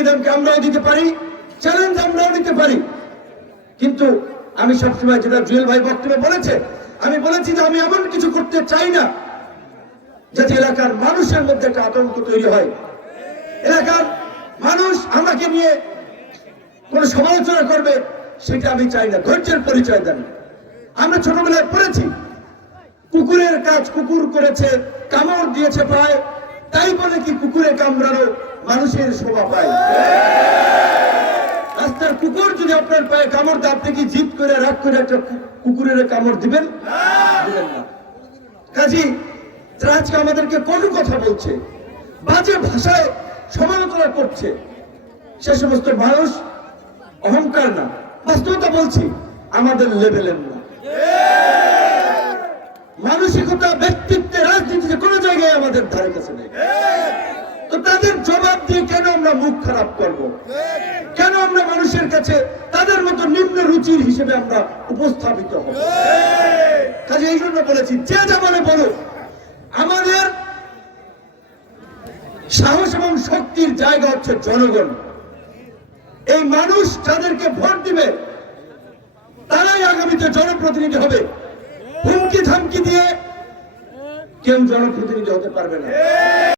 হুমকি ধামকি আমরাও দিতে পারি, চ্যালেঞ্জ আমরাও নিতে পারি। কিন্তু আমি সবসময় যেটা জুয়েল ভাই বক্তব্যে বলেছে, আমি বলেছি যে আমি এমন কিছু করতে চাই না যাতে এলাকার মানুষের মধ্যে একটা আতঙ্ক তৈরি হয়, এলাকার মানুষ আমাকে নিয়ে কোন সমালোচনা করবে সেটা আমি চাই না। ধৈর্যের পরিচয় দেন। আমরা ছোটবেলায় পড়েছি কুকুরের কাজ কুকুর করেছে, কামড় দিয়েছে পায়, তাই বলে কি কুকুরে কামড়ানো মানুষের শোভা পায়? রাস্তার কুকুর যদি আপনার পায়ে কামড় দেয়, আপনি কি জিদ করে রাগ করে একটা কুকুরের কামড় দিবেন? দিবেন না। কাজী আজকে আমাদেরকে কোন কথা বলছে, বাজে ভাষায় সমালোচনা করছে, সে সমস্ত মানুষ অহংকার না, বাস্তবতা বলছি, আমাদের লেভেলের না। মানসিকতা, ব্যক্তিত্বে, রাজনীতিতে কোন জায়গায় আমাদের ধারে কাছে নেই। তো তাদের জবাব দিয়ে কেন আমরা মুখ খারাপ করব? কেন আমরা মানুষের কাছে তাদের মতো নিম্ন রুচির হিসেবে আমরা উপস্থাপিত হব? কাজে এই জন্য বলেছি, যে জামানে বলুক, আমাদের সাহস এবং শক্তির জায়গা হচ্ছে জনগণ। এই মানুষ যাদেরকে ভোট দিবে তারাই আগামীতে জনপ্রতিনিধি হবে। হুমকি ধামকি দিয়ে কেউ জনপ্রতিনিধি হতে পারবে না।